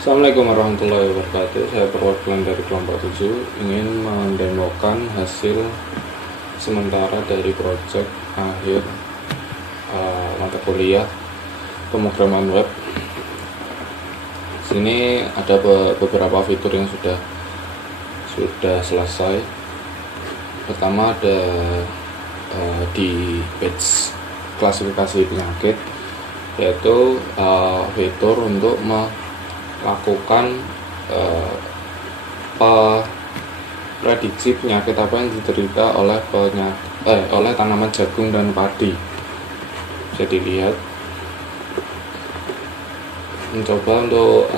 Assalamualaikum warahmatullahi wabarakatuh. Saya perwakilan dari kelompok 7 ingin mendemokan hasil sementara dari proyek akhir mata kuliah pemrograman web. Sini ada beberapa fitur yang sudah selesai. Pertama ada di page klasifikasi penyakit, yaitu fitur untuk melakukan prediksi penyakit apa yang diderita oleh tanaman jagung dan padi. Bisa dilihat, mencoba untuk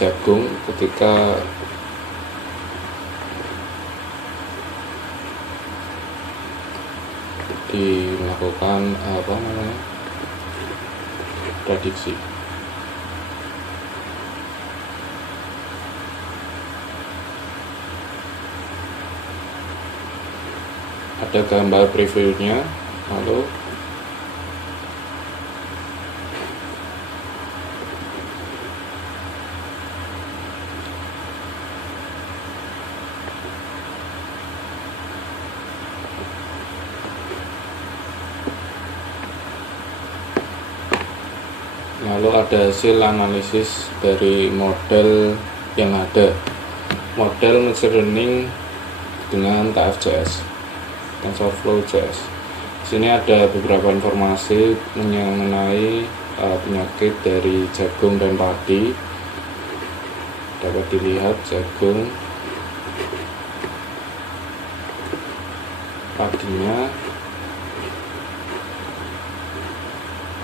jagung ketika melakukan prediksi. Ada gambar previewnya, lalu ada hasil analisis dari model yang ada, model machine learning dengan TFJS, TensorFlow.js. Sini ada beberapa informasi mengenai penyakit dari jagung dan padi. Dapat dilihat jagung, padinya.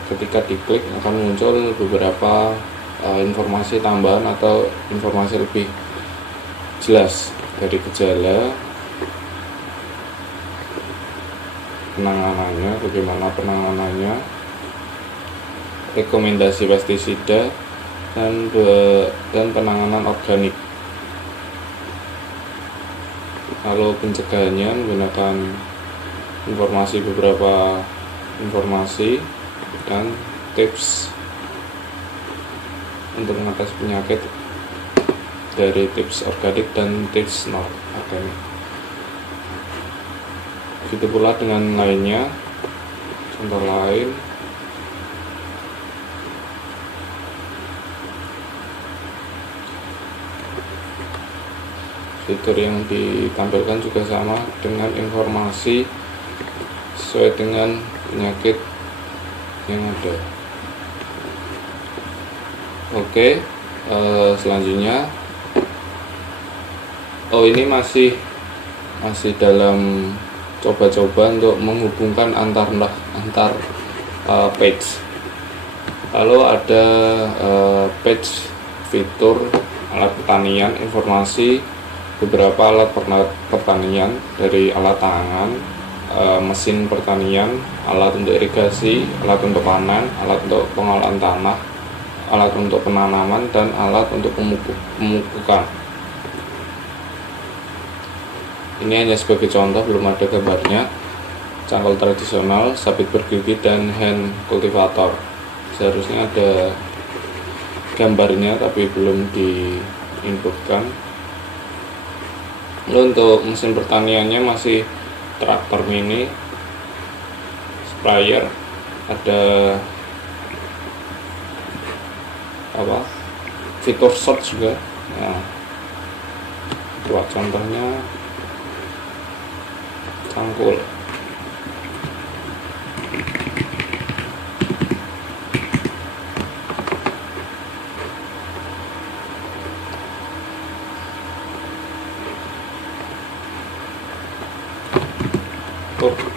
Ketika diklik akan muncul beberapa informasi tambahan atau informasi lebih jelas dari gejala, penanganannya, bagaimana penanganannya, rekomendasi pestisida, dan penanganan organik. Lalu pencegahannya menggunakan beberapa informasi dan tips untuk mengatasi penyakit dari tips organik dan tips non organik. Begitu pula dengan lainnya. Contoh lain, fitur yang ditampilkan juga sama dengan informasi sesuai dengan penyakit yang ada. Oke, selanjutnya, ini masih dalam coba-coba untuk menghubungkan antar page. Lalu ada page fitur alat pertanian, informasi beberapa alat pertanian, dari alat tangan, mesin pertanian, alat untuk irigasi, alat untuk panen, alat untuk pengolahan tanah, alat untuk penanaman, dan alat untuk pemupukan. Ini hanya sebagai contoh, belum ada gambarnya. Cangkul tradisional, sabit bergigi, dan hand cultivator. Seharusnya ada gambarnya tapi belum diinputkan. Lalu untuk mesin pertaniannya masih traktor mini, sprayer, ada fitur shot juga. Nah, buat contohnya cangkul.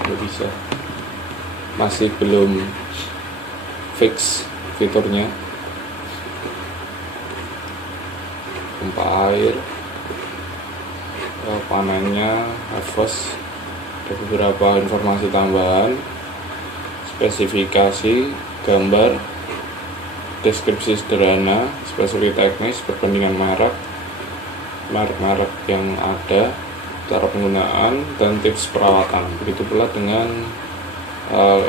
Nggak bisa, masih belum fix fiturnya. Pompa air, panennya, harvest, ada beberapa informasi tambahan, spesifikasi, gambar, deskripsi sederhana, spesifik teknis, perbandingan merek yang ada, cara penggunaan, dan tips perawatan. Begitu pula dengan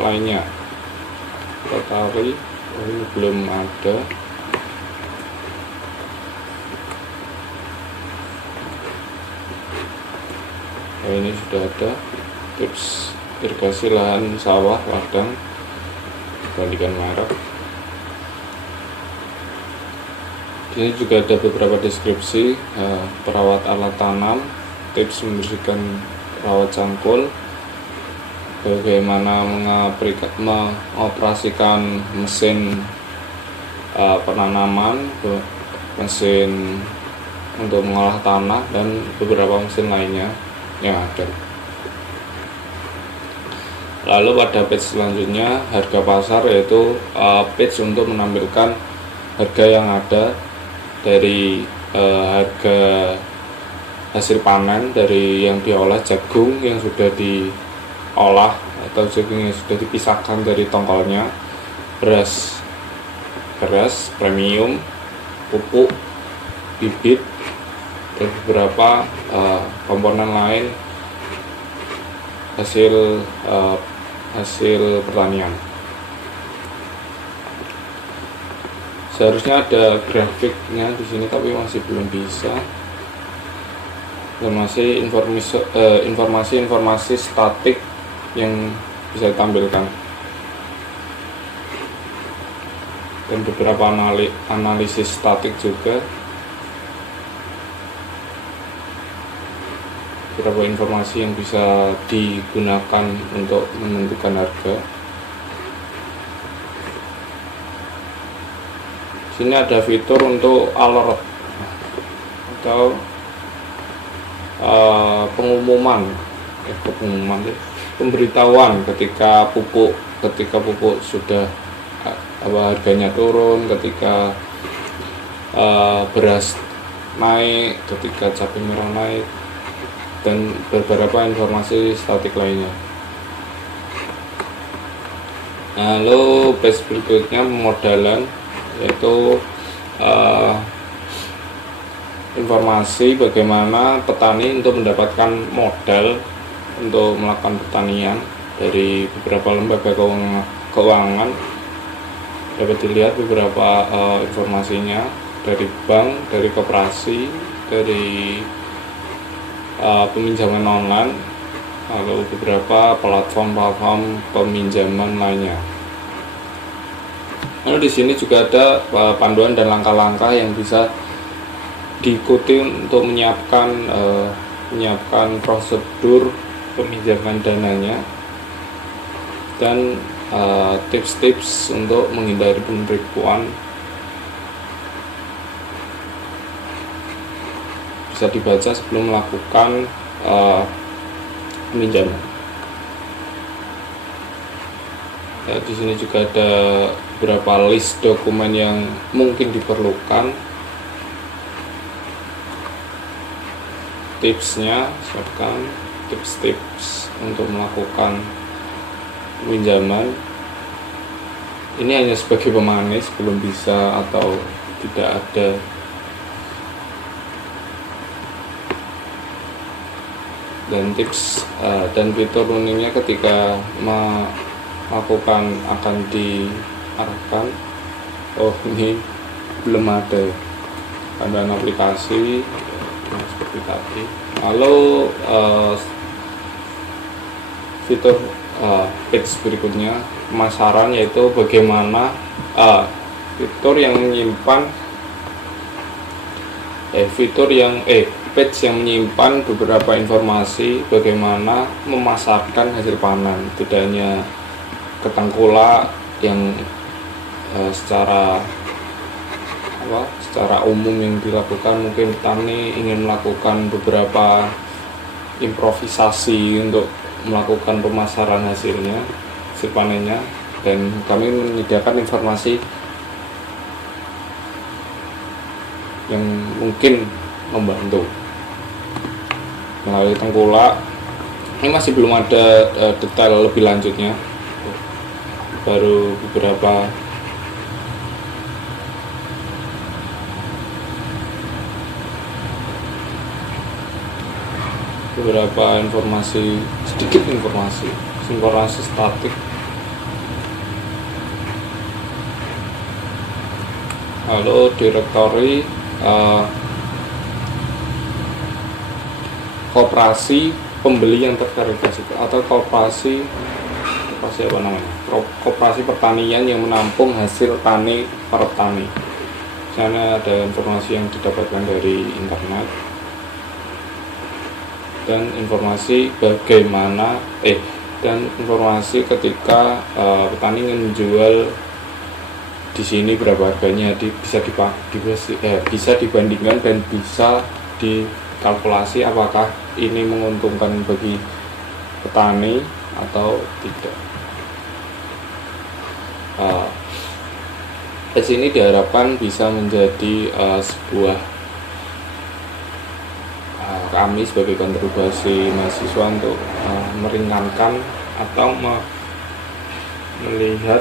lainnya. Tetapi ini belum ada. ini sudah ada tips irigasi lahan sawah ladang, gantikan merek. Ini juga ada beberapa deskripsi perawat alat tanam, tips membersihkan rawat cangkul, bagaimana mengoperasikan mesin penanaman, mesin untuk mengolah tanah, dan beberapa mesin lainnya yang ada. Lalu pada page selanjutnya harga pasar, yaitu page untuk menampilkan harga yang ada dari harga hasil panen dari yang diolah, jagung yang sudah diolah atau jagung yang sudah dipisahkan dari tongkolnya, beras premium, pupuk, bibit, dan beberapa komponen lain hasil pertanian. Seharusnya ada grafiknya di sini, tapi masih belum bisa. Dan masih informasi statik yang bisa ditampilkan, dan beberapa analisis statik juga, beberapa informasi yang bisa digunakan untuk menentukan harga. Sini ada fitur untuk alert atau pemberitahuan ketika pupuk sudah harganya turun, ketika beras naik, ketika cabai merah naik, dan beberapa informasi statik lainnya. Lalu page berikutnya pemodalan, yaitu informasi bagaimana petani untuk mendapatkan modal untuk melakukan pertanian dari beberapa lembaga keuangan. Dapat dilihat beberapa informasinya dari bank, dari koperasi, dari peminjaman online, lalu beberapa platform peminjaman lainnya. Lalu di sini juga ada panduan dan langkah-langkah yang bisa diikuti untuk menyiapkan prosedur peminjaman dananya, dan tips-tips untuk menghindari penipuan bisa dibaca sebelum melakukan peminjaman. Di sini juga ada beberapa list dokumen yang mungkin diperlukan. Tipsnya, siapkan tips-tips untuk melakukan pinjaman. Ini hanya sebagai pemanis, belum bisa atau tidak ada. Dan tips dan fitur uniknya ketika melakukan akan diarahkan. Oh, ini belum ada panduan aplikasi seperti tadi. Lalu fitur page berikutnya pemasaran, yaitu bagaimana fitur yang menyimpan page yang menyimpan beberapa informasi bagaimana memasarkan hasil panen, tidak hanya ketengkulak yang secara umum yang dilakukan. Mungkin petani ingin melakukan beberapa improvisasi untuk melakukan pemasaran hasil panennya, dan kami menyediakan informasi yang mungkin membantu melalui tengkulak. Ini masih belum ada detail lebih lanjutnya, baru beberapa sedikit informasi statik. Lalu direktori koperasi pembeli yang terverifikasi atau koperasi apa namanya, koperasi pertanian yang menampung hasil tani para petani. Sana ada informasi yang didapatkan dari internet dan informasi bagaimana dan informasi ketika petani ingin menjual di sini berapa harganya, bisa dibandingkan dan bisa dikalkulasi apakah ini menguntungkan bagi petani atau tidak. Di sini diharapkan bisa menjadi sebuah kami sebagai kontribusi mahasiswa untuk meringankan atau melihat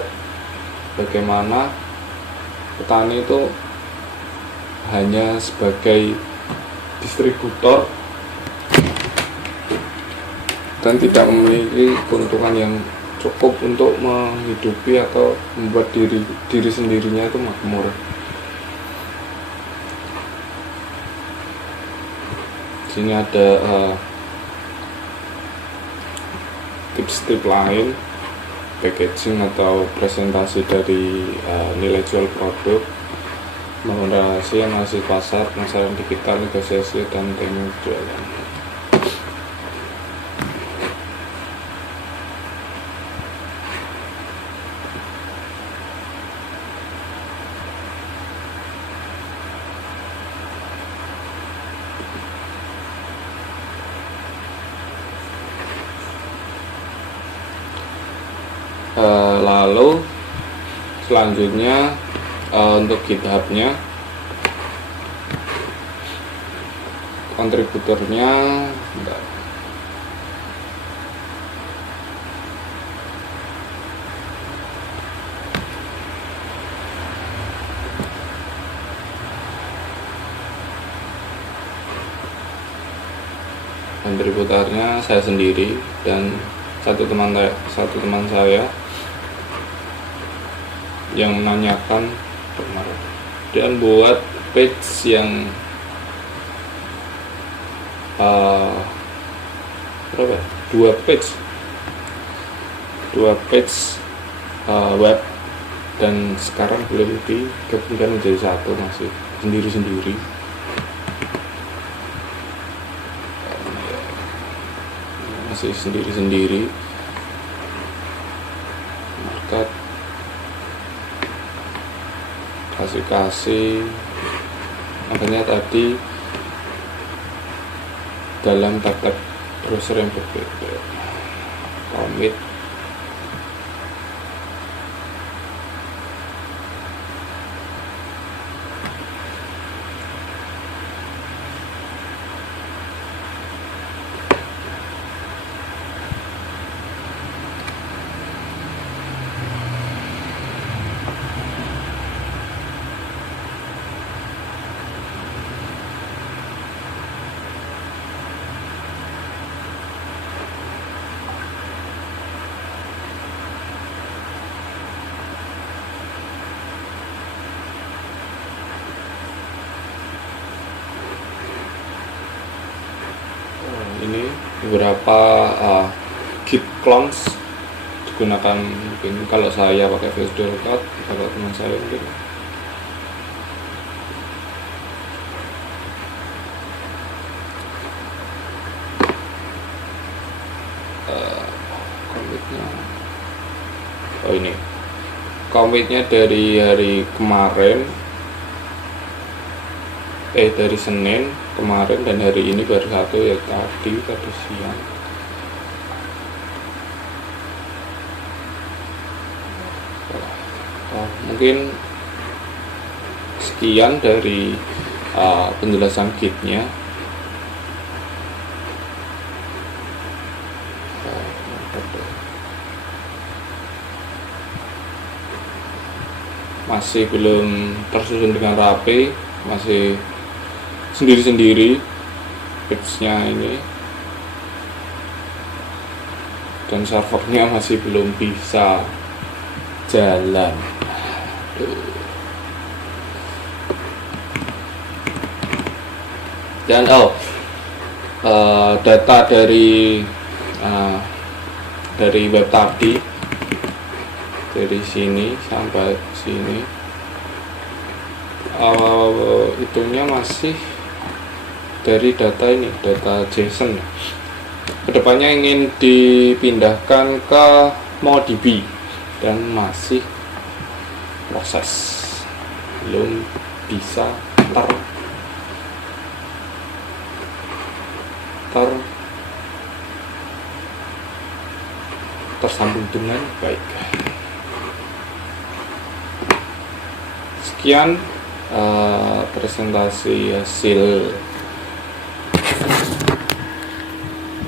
bagaimana petani itu hanya sebagai distributor dan tidak memiliki keuntungan yang cukup untuk menghidupi atau membuat diri sendirinya itu makmur. Di sini ada tips-tips lain, packaging atau presentasi dari nilai jual produk, membangun relasi, analisis pasar, pemasaran digital, negosiasi, dan teknik jualan. Lalu selanjutnya untuk GitHub-nya, kontributornya kontributornya saya sendiri dan satu teman saya yang menanyakan kemarin, dan buat page yang dua page web, dan sekarang belum digabungkan menjadi satu, masih sendiri-sendiri. Market kasih makanya tadi dalam tablet browser yang berbeda, komit ini beberapa git clones digunakan. Mungkin kalau saya pakai Visual Code, kalau teman saya mungkin komitnya dari hari kemarin, dari Senin kemarin, dan hari ini baru satu, ya tadi siang. Mungkin sekian dari penjelasan gitnya. Masih belum tersusun dengan rapi, masih sendiri-sendiri page-nya ini, dan servernya masih belum bisa jalan. Dan data dari web tadi, dari sini sampai sini, hitungnya masih dari data ini, data JSON. Kedepannya ingin dipindahkan ke MongoDB dan masih proses, belum bisa tersambung dengan baik. Sekian presentasi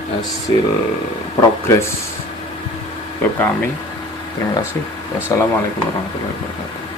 hasil progres web kami. Terima kasih. Wassalamualaikum warahmatullahi wabarakatuh.